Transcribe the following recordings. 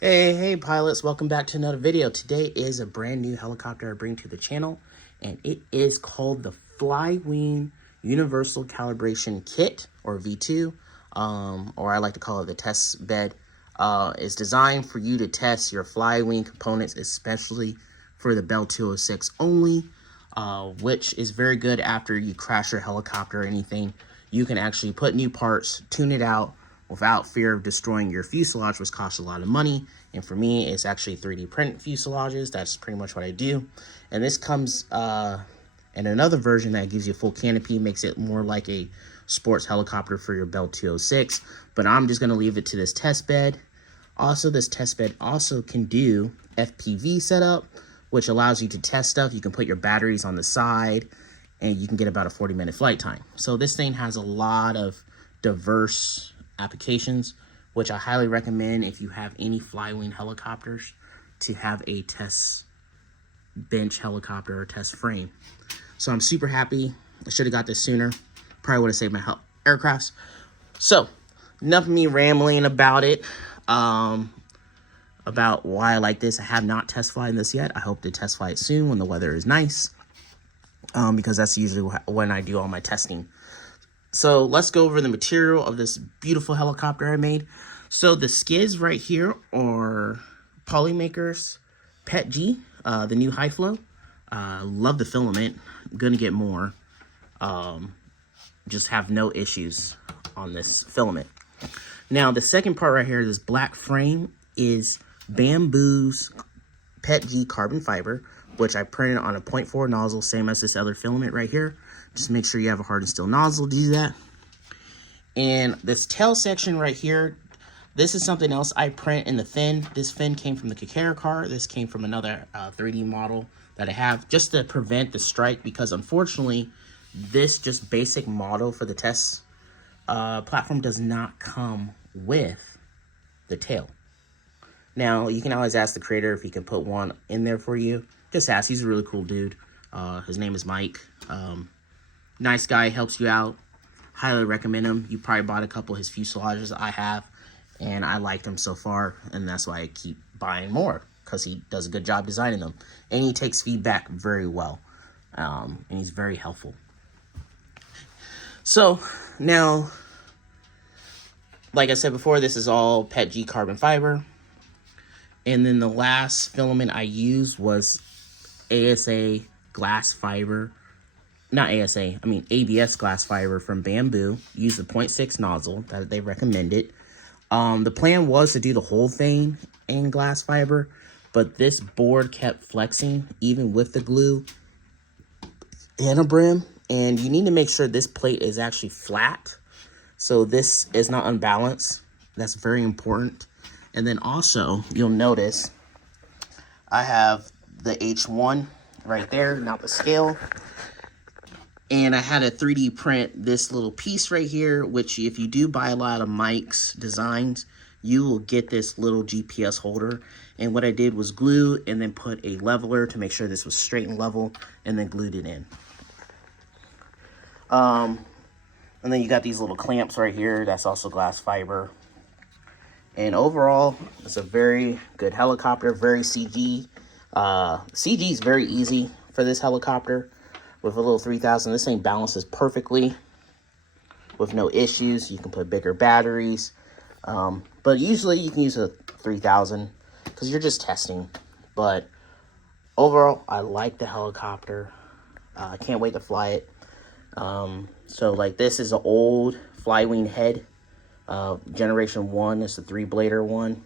Hey pilots, welcome back to another video. Today is a brand new helicopter I bring to the channel, and it is called the Flywing Universal Calibration Kit, or V2, or I like to call it the test bed. It's designed for you to test your Flywing components, especially for the Bell 206 only, which is very good after you crash your helicopter or anything. You can actually put new parts, tune it out, without fear of destroying your fuselage, which costs a lot of money. And for me, it's actually 3D print fuselages. That's pretty much what I do. And this comes in another version that gives you a full canopy, makes it more like a sports helicopter for your Bell 206. But I'm just going to leave it to this test bed. Also, this test bed also can do FPV setup, which allows you to test stuff. You can put your batteries on the side, and you can get about a 40-minute flight time. So this thing has a lot of diverse applications, which I highly recommend if you have any Flywing helicopters to have a test bench helicopter or test frame. So I'm super happy. I should have got this sooner. Probably would have saved my aircrafts. So enough of me rambling about it, about why I like this. I have not test flying this yet. I hope to test fly it soon when the weather is nice, because that's usually when I do all my testing. So let's go over the material of this beautiful helicopter I made. So the skids right here are Polymakers PETG, the new high flow. Love the filament. I'm gonna get more. Just have no issues on this filament. Now the second part right here, this black frame, is Bamboo's PETG carbon fiber, which I printed on a 0.4 nozzle, same as this other filament right here. Just make sure you have a hardened steel nozzle to do that. And this tail section right here, this is something else I print in the fin. This fin came from the Kakara car. This came from another 3D model that I have, just to prevent the strike, because unfortunately, this just basic model for the test platform does not come with the tail. Now, you can always ask the creator if he can put one in there for you. Just ask. He's a really cool dude. His name is Mike. Nice guy, helps you out. Highly recommend him. You probably bought a couple of his fuselages I have, and I liked him so far, and that's why I keep buying more, because he does a good job designing them, and he takes feedback very well, and he's very helpful. So now, like I said before, this is all PETG carbon fiber, and then the last filament I used was ASA glass fiber. Not ASA, I mean ABS glass fiber from Bamboo. Use the 0.6 nozzle that they recommended. The plan was to do the whole thing in glass fiber, but this board kept flexing even with the glue and a brim, and you need to make sure this plate is actually flat, so this is not unbalanced. That's very important. And then also, you'll notice I have the H1 right there, not the scale. And I had a 3D print this little piece right here, which if you do buy a lot of Mike's designs, you will get this little GPS holder. And what I did was glue and then put a leveler to make sure this was straight and level, and then glued it in. And then you got these little clamps right here. That's also glass fiber. And overall, it's a very good helicopter, very CG. CG is very easy for this helicopter. With a little 3000, this thing balances perfectly with no issues. You can put bigger batteries, but usually you can use a 3000 because you're just testing. But overall, I like the helicopter. I can't wait to fly it. So like, this is an old Flywing head, generation 1. It's the 3-blader one,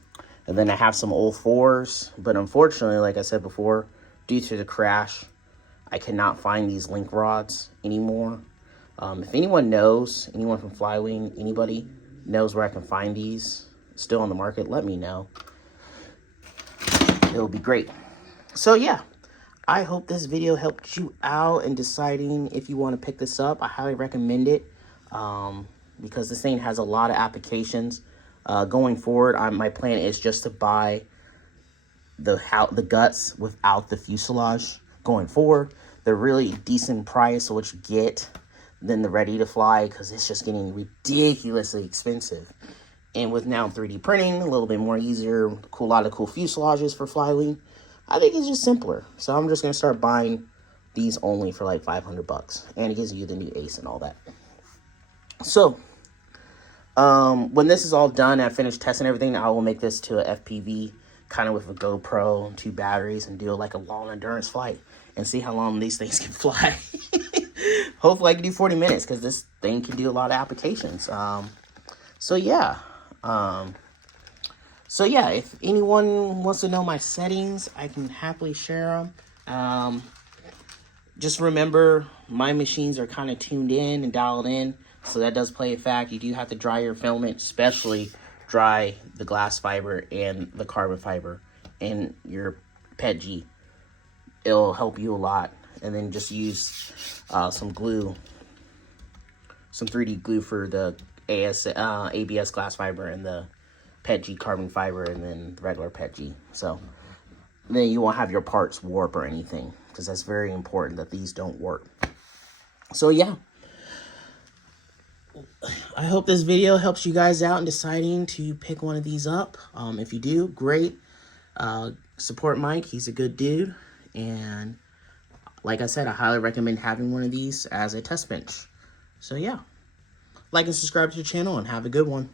and then I have some old 4s, but unfortunately, like I said before, due to the crash, I cannot find these link rods anymore. If anyone knows, anyone from Flywing, anybody knows where I can find these still on the market, let me know. It would be great. So yeah, I hope this video helped you out in deciding if you want to pick this up. I highly recommend it, because this thing has a lot of applications. Going forward, my plan is just to buy the guts without the fuselage going forward. They're really decent price, so what you get than the ready to fly, because it's just getting ridiculously expensive. And with now 3D printing, a little bit more easier, a lot of cool fuselages for Flywing, I think it's just simpler. So I'm just going to start buying these only for like 500 bucks. And it gives you the new ace and all that. So, when this is all done, I finished testing everything, I will make this to a FPV, kind of with a GoPro and 2 batteries, and do like a long endurance flight and see how long these things can fly. Hopefully I can do 40 minutes because this thing can do a lot of applications. So yeah, if anyone wants to know my settings, I can happily share them. Just remember, my machines are kind of tuned in and dialed in, so that does play a fact. You do have to dry your filament, especially dry the glass fiber and the carbon fiber and your PETG. It'll help you a lot. And then just use some glue, some 3D glue for the ABS glass fiber and the PETG carbon fiber, and then the regular PETG. So then you won't have your parts warp or anything, because that's very important that these don't warp. So yeah, I hope this video helps you guys out in deciding to pick one of these up. If you do, great. Support Mike, he's a good dude. And like I said, I highly recommend having one of these as a test bench. So yeah, like and subscribe to the channel and have a good one.